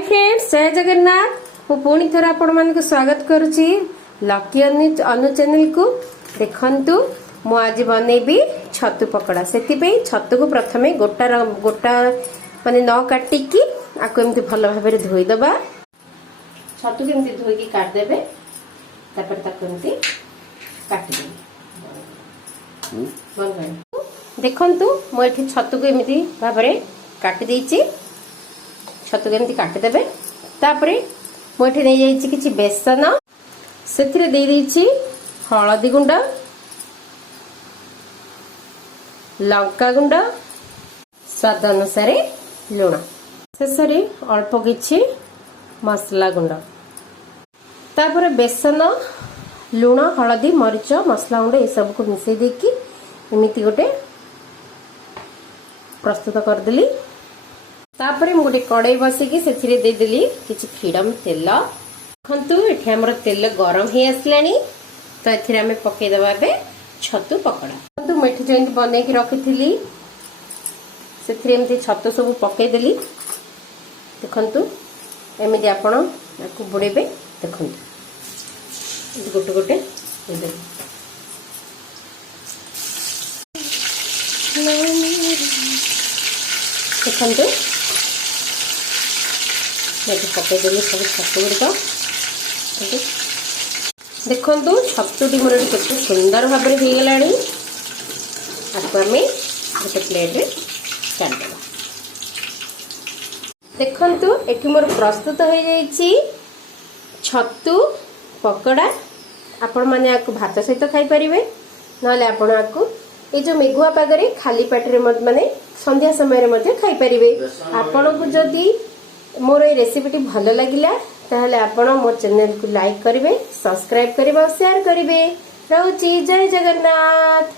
Hi friends, जय जगन्नाथ। मु पुणी थर आपण मान स्वागत करुची लकी अनु चैनल को। देखंतु मु आज बनेबी छतु पकोड़ा। सेति पे छतु को प्रथमे गोटा माने न काटिकी आको एमती भल भाबरे धोई दबा। छतु के एमती धोई की काट देबे, तापर ताको एमती काटि देबे। देखंतु मु एठी छतु को एमती भाबरे काटि देइची। छतु केमती काटिदेबे। तापरे मुझे नहीं जाइए किसी बेसन से हलदी गुंड, लंका गुंड, स्वाद अनुसार लुण, शेष अल्प किछि मसला गुंड। तापर बेसन, लुण, हलदी, मरीच, मसला गुंड ये सब को मिसई देकी एमती गोटे प्रस्तुत करदेली। तापर गोटे कड़ाई बसिकी से देदेली किछि फ्रीडम तेल। देखंतु एठी हमर तेल गरम हे आसलानी, तो एथिरे हमें पके दबा बे छतु पकोड़ा। देखंतु मेठी जेंति बनै की रखिथिली सेथिरे एमति छतु सब पके देली। देखंतु एमिति आपण याकु बुड़ेबे। देखंतु गोटे गोटे देबे। देखंतु पकईदेली सब छतु गुड़िक। देखु छतुटी मोर केते सुंदर भाव में हो गला। आपको आम गोटे प्लेट रे काटिदेबा। देखंतु एठी मोर प्रस्तुत हो जाइछि छतु पकोड़ा। आपण माने आको भात सहित खाई परिबे, नले आपण आको ए जो मेघुआ पागरे खाली पेट रे माने संध्या समय रे मध्ये खाई परिबे। आपण को जदी मोर ये रेसिपीटी भल लगिला ताहले आपण मोर चैनल को लाइक करिवे, सब्सक्राइब करिवे और शेयर करिवे। रहउची जय जगन्नाथ।